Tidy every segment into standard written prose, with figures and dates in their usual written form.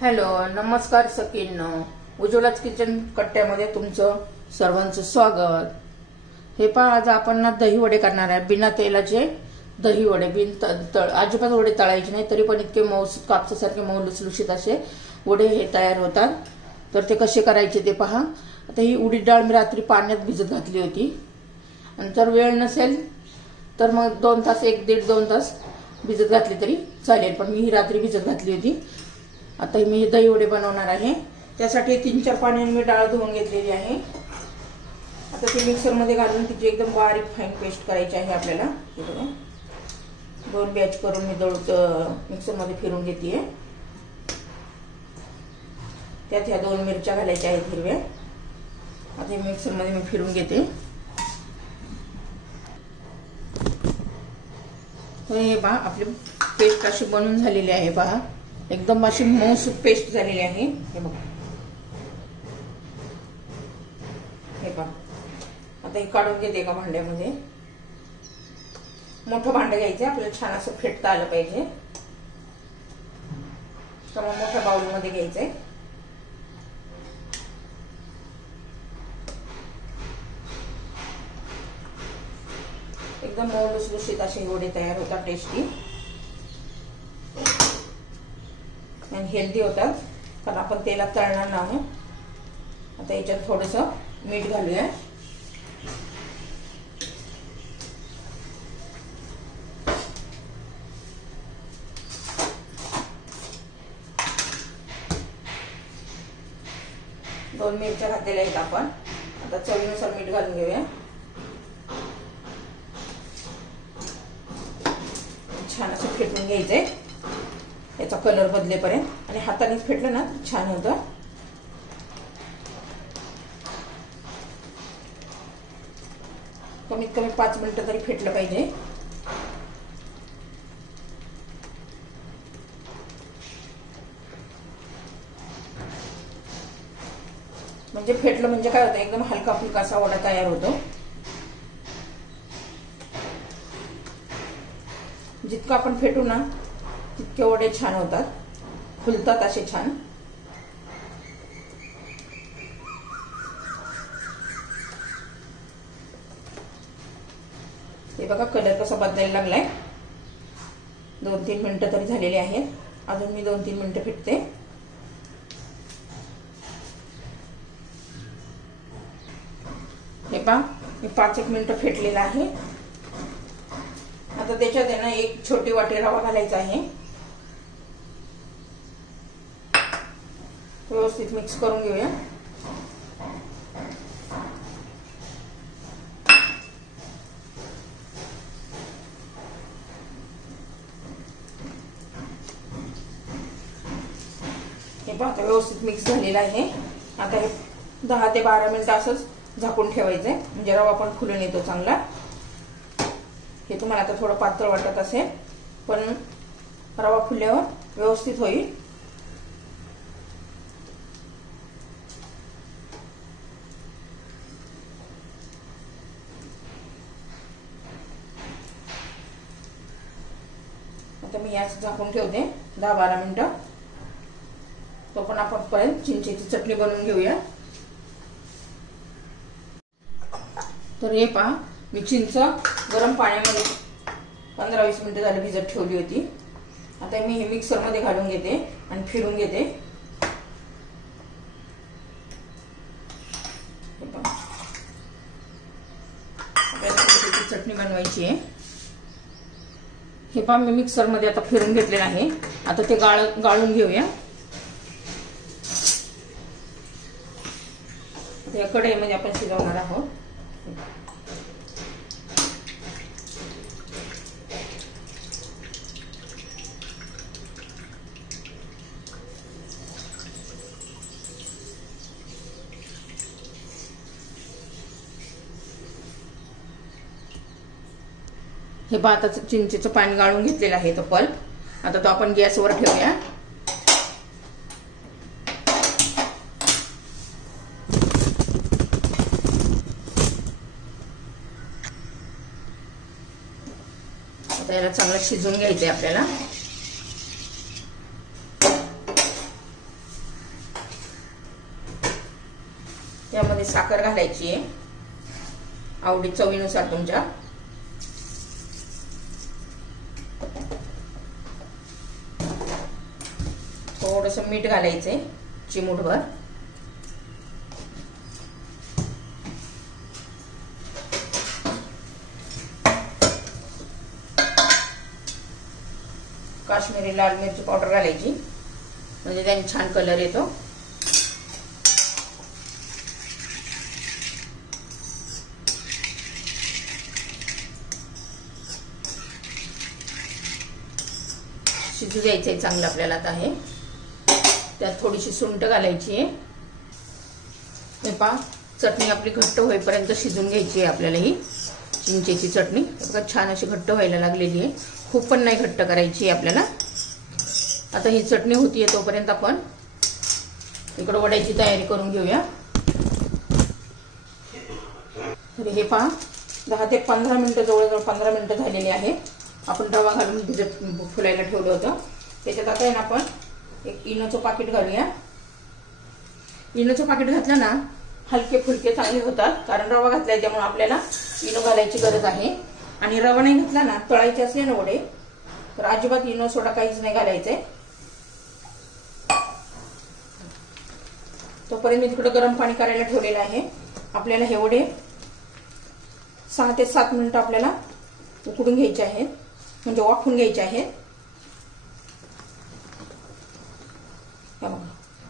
Hello, नमस्कार सखींनो. उज्ज्वलाच kitchen कट्ट्यामध्ये तुमचं सर्वांचं स्वागत. हे पहा, आज आपण ना दही वडे करणार आहे. बिना तेलाचे दही वडे. अजिबात वडे तळायचे नाही, तरी पण इतके मऊ कापसासारखे मऊ लुसलुशीत असे वडे हे तयार होतात. तर ते कसे करायचे ते पहा. आता ही उडीद डाळ मी रात्री पाण्यात भिजत घातली होती, आणि जर वेळ नसेल तर मग 2 तास, 1-1.5-2 तास भिजत घातली तरी चालेल, पण मी ही रात्री भिजत घातली होती. आता मी दही वडे बनवणार आहे. त्यासाठी 3-4 पाण्याने मी डाळ धुवून घेतलेली आहे. आता ती मिक्सरमध्ये घालून तिची एकदम बारीक फाईन पेस्ट करायची आहे आपल्याला. 2 बॅच करून मी मिक्सरमध्ये फिरून घेते. त्यात ह्या 2 मिरच्या घालायच्या आहेत हिरव्या. आता हे मिक्सरमध्ये मी फिरून घेते. हे पहा, आपली पेस्ट अशी बनवून झालेली आहे. पहा, एकदम अशी मऊसूत पेस्ट झालेली आहे. हे बघा, हे पहा. आता हे काढून घेते एका भांड्यामध्ये. मोठं भांडं घ्यायचं, आपल्याला छान असं फेटता आलं पाहिजे. तर मग मोठ्या बाउलमध्ये घ्यायचंय. एकदम मऊ लुसलुशीत असे वडे तयार होतात, टेस्टी आणि हेल्दी होतात, कारण आपण तेलात तळणार नाही. आता याच्यात थोडंसं मीठ घालूया. दोन मिरच्या घातलेल्या आहेत आपण. आता चवीनुसार मीठ घालून घेऊया. छान असं फेटून घ्यायचंय, याचा कलर बदलेपर्यंत. आणि हातानेच फेटलं ना छान होतं. कमीत कमी 5 मिनिटं तरी फेटलं पाहिजे. म्हणजे फेटलं म्हणजे काय होतं, एकदम हलका फुलका असा वडा तयार होतो. जितकं आपण फेटू ना तितके वडे छान होतात, फुलतात असे छान. हे बघा, कलर कसा बदलायला लागलाय. 2-3 मिनिटं तरी झालेली आहेत. अजून मी 2-3 मिनिटं फेटते. हे पहा, मी 5-1 मिनिटं फेटलेलं आहे. आता त्याच्यात आहे ना 1 छोटी वाटी रवा घालायचा आहे. व्यवस्थित मिक्स करून घेऊया. हे पहा, आता व्यवस्थित मिक्स झालेलं आहे. आता हे 10 ते 12 मिनिटं असंच झाकून ठेवायचंय, म्हणजे रवा पण फुलून येतो चांगला. हे तुम्हाला आता थोडं पातळ वाटत असेल, पण रवा फुलल्यावर व्यवस्थित होईल. आता मी याच झाकून ठेवते 10-12 मिनिटं. तो पण आपण पर्यंत चिंचेची चटणी बनवून घेऊया. तर हे पहा, मी चिंच गरम पाण्यामध्ये 15-20 मिनिटं झाली भिजत ठेवली होती. आता मी हे मिक्सरमध्ये घालून घेते आणि फिरून घेते. आपल्याला चटणी बनवायची आहे. हे पहा, मी मिक्सरमध्ये आता फिरून घेतलेलं आहे. आता ते गाळून घेऊया. आता या कढईमध्ये आपण शिजवणार आहोत. हे पहा, आता चिंचेचं पाणी गाळून घेतलेलं आहे तो पल्प. आता तो आपण गॅसवर ठेवूया. आता याला चांगलं शिजवून घ्यायचंय आपल्याला. यामध्ये साखर घालायची आहे आवडी चवीनुसार तुमच्या. थोडंसं मीठ घालायचंय चिमूटभर. काश्मीरी लाल मिरची पावडर घालायची म्हणजे त्याने छान कलर येतो. शिजू द्यायचंय चांगलं आपल्याला. आता हे त्यात थोडीशी सुंठ घालायची आहे. हे पहा चटणी आपली घट्ट होईपर्यंत शिजून घ्यायची आहे आपल्याला. ही चिंचेची चटणी बघा छान अशी घट्ट व्हायला लागलेली आहे. खूप पण नाही घट्ट करायची आहे आपल्याला. आता ही चटणी होतीये तोपर्यंत आपण इकडे वड्याची तयारी करून घेऊया. तर हे पहा 10 ते 15 मिनिटं जवळजवळ 15 मिनिटं झालेली आहे. आपण रवा घालून भिजत फुलायला ठेवलं होतं. त्याच्यात आता आहे ना आपण एक इनोचं पाकिट घालूया. इनोचं पाकिट घातलं ना हलके फुलके चांगले होतात, कारण रवा घातलाय त्यामुळे आपल्याला इनो घालायची गरज आहे. आणि रवा नाही घातला ना, तळायचे असले ना वडे, तर अजिबात इनो सोडा काहीच नाही घालायचंय. तोपर्यंत मी तिकडे गरम पाणी करायला ठेवलेलं आहे. आपल्याला हे वडे 6 ते 7 मिनिटं आपल्याला उकडून घ्यायचे आहेत, म्हणजे वाफवून घ्यायचे आहेत.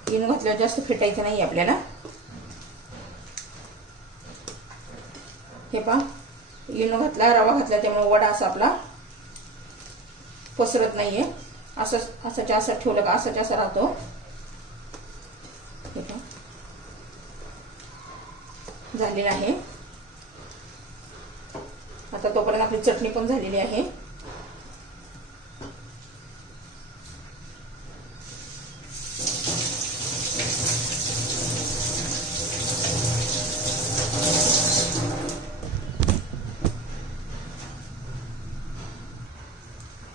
इनो घातल्यावर जास्त फेटायचं नाही आपल्याला. हे पहा इनो घातला, रवा घातला, त्यामुळे वडा असा आपला पसरत नाहीये. असाच्या असा ठेवलं का असाच्या असा राहतो. हे पहा झालेला आहे. आता तोपर्यंत आपली चटणी पण झालेली आहे.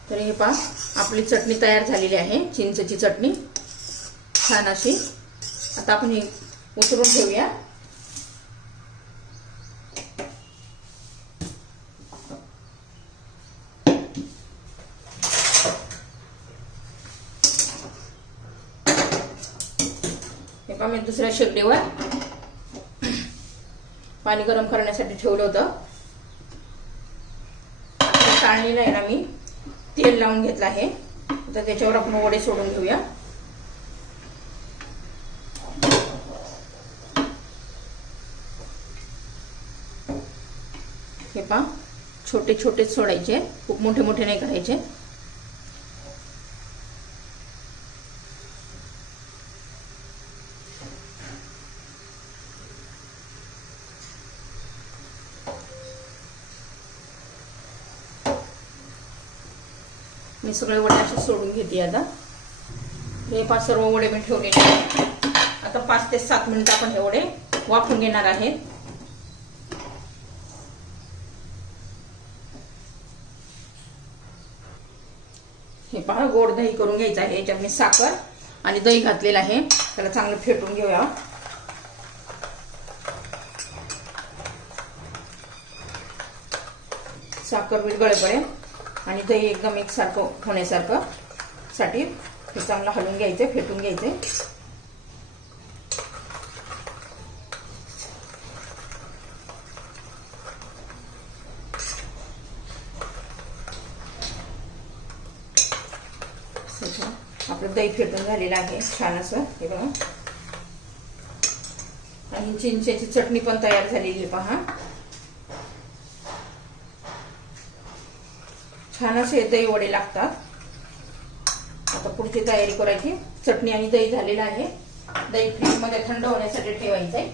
तर हे पहा आपली चटणी तयार झालेली आहे, चिंचेची चटणी छान अशी. आता आपण ही उतरून ठेवूया. हे पहा मी दुसऱ्या शेगडीवर पाणी गरम करण्यासाठी ठेवलं होतं. चाळणीला आहे ना मी तेल लावून घेतलं आहे. तर त्याच्यावर आपण वडे सोडून घेऊया. हे पहा छोटे छोटेच सोडायचे, खूप मोठे मोठे नाही करायचे. मी सगळे वडे असे सोडून घेते. आता हे 5 सर्व वडे मी ठेवलेले आहेत. आता 5 ते 7 मिनिटं आपण हे वडे वाफवून घेणार आहेत. हे पहा गोड दही करून घ्यायचं आहे. याच्यात मी साखर आणि दही घातलेलं आहे. त्याला चांगलं फेटून घेऊया. साखर विरघळेपर्यंत आणि दही एकदम एकसारखं होण्यासारखं साठी हे चांगलं हलवून घ्यायचं, फेटून घ्यायचं. आपलं दही फेटून झालेलं आहे छान असं. हे बघा आणि चिंचेची चटणी पण तयार झालेली आहे पहा. छान असे दही वडे लागतात. आता पुढची तयारी करायची. चटणी आणि दही झालेलं आहे. दही फ्रीज मध्ये थंड होण्यासाठी ठेवायचंय.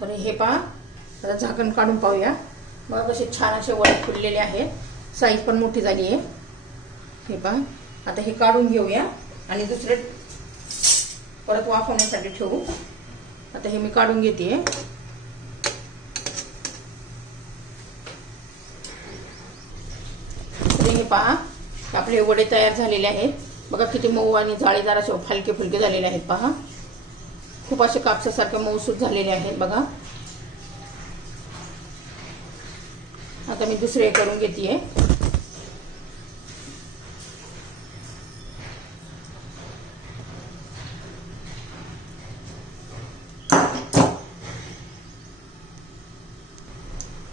तर हे पहा आता झाकण काढून पाहूया. बघा कसे छान असे वडे फुललेले आहेत. साईज पण मोठी झाली आहे. हे पहा आता हे काढून घेऊया आणि दुसरे परत वाफवण्यासाठी ठेवू. आता हे मी काढून घेते. हे पहा आपले वडे तयार झालेले आहेत. बघा किती मऊ आणि जाळीदार असे हलके फुलके झालेले आहेत पहा. खूप असे कापसासारखे मऊसूत झालेले आहेत बघा. आता मी दुसरे करून घेतेय.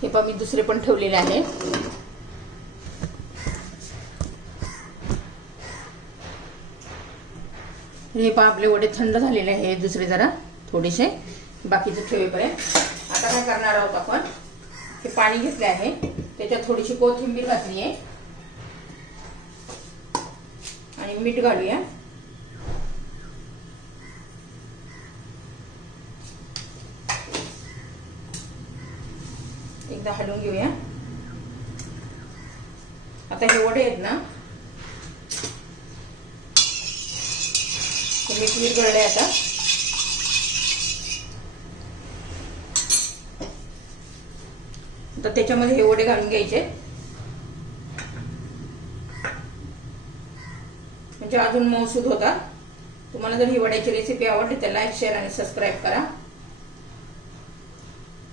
हे पहा मी दुसरे पण ठेवलेले आहे. हे पहा आपले वडे थंड झालेले आहे दुसरे जरा थोडेसे बाकीचे ठेवेपर्यंत. आता काय करणार आहोत आपण, हे पाणी घेतले आहे त्याच्यात थोडीशी कोथिंबीर घातली आहे आणि मीठ घालूया. एकदा हलवून घेऊया. आता हे वडे आहेत ना, मीठ विरघळले. आता त्याच्यामध्ये हे वडे घालून घ्यायचे, म्हणजे अजून मऊसूद होतात. तुम्हाला जर ही वड्याची रेसिपी आवडली तर लाईक, शेअर आणि सबस्क्राईब करा.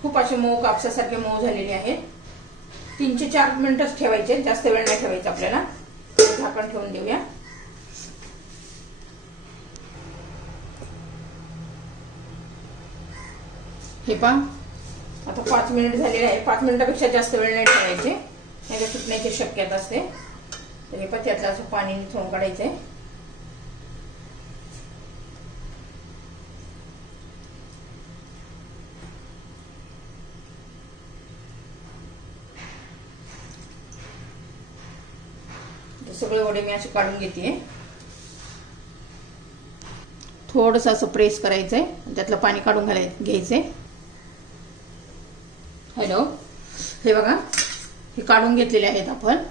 खूप असे मऊ कापसासारखे मऊ झालेले आहेत. 3 ते 4 मिनिटच ठेवायचे, जास्त वेळ नाही ठेवायचा आपल्याला. झाकण ठेवून देऊया. हे पहा आता 5 मिनिट झालेले आहे. 5 मिनिटापेक्षा जास्त वेळ नाही ठेवायचे, नाही तर फुटण्याची शक्यता असते. तर हे पहा त्यातलं असं पाणी निथळून काढायचंय. सगळे वडे मी असे काढून घेते. थोडंसं असं प्रेस करायचंय, त्यातलं पाणी काढून घ्यायचंय. हॅलो, हे बघा हे काढून घेतलेले आहेत आपण.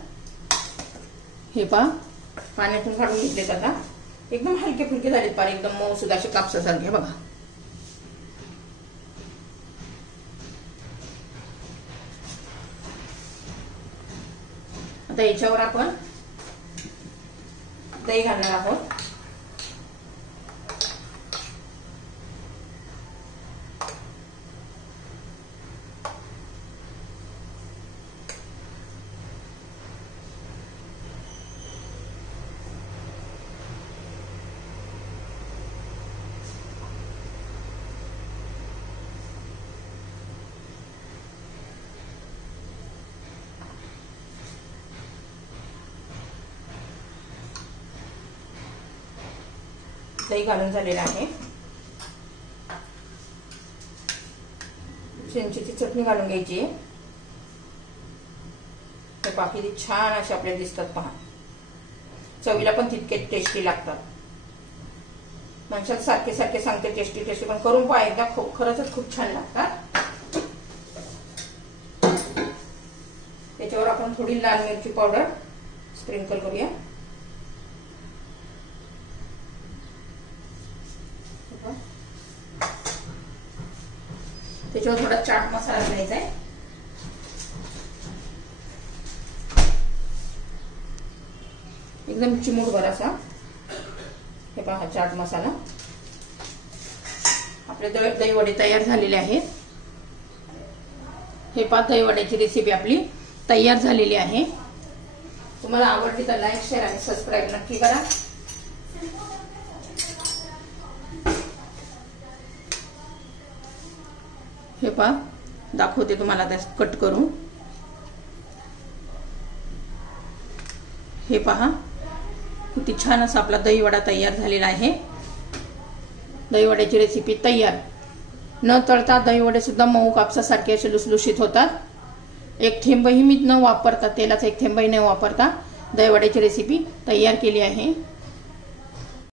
हे पहा पाण्यातून काढून घेतलेत. आता एकदम हलके फुलके झालेत पार, एकदम मऊसूद असे कापसासारखे बघा. आता याच्यावर आपण दही घालणार आहोत. दही घालून झालेलं आहे. चिंचेची चटणी घालून घ्यायची आहे. तर बाकी छान असे आपल्याला दिसतात पहा. चवीला पण तितके टेस्टी लागतात. माणसाला सारखे सारखे सांगते टेस्टी टेस्टी, पण करून पहा एकदा, खरंच खूप छान लागतात. त्याच्यावर आपण थोडी लाल मिरची पावडर स्प्रिंकल करूया. त्याच्यावर थोडा चाट मसाला घ्यायचा आहे. एकदम चिमूटभर असा. हे पहा चाट मसाला. आपले दही वडे तयार झालेले आहेत. हे पहा दही वड्याची रेसिपी आपली तयार झालेली आहे. तुम्हाला आवडली तर लाईक, शेअर आणि सबस्क्राईब नक्की करा. हे पहा दाखवते तुम्हाला आता कट करून. हे पहा किती छान असा आपला दही वडा तयार झालेला आहे. दही वड्याची रेसिपी तयार. न तळता दही वडे सुद्धा मऊ कापसासारखे असे लुसलुशीत होतात. एक थेंबही मी न वापरता, तेलाचा एक थेंबही न वापरता दही वड्याची रेसिपी तयार केली आहे.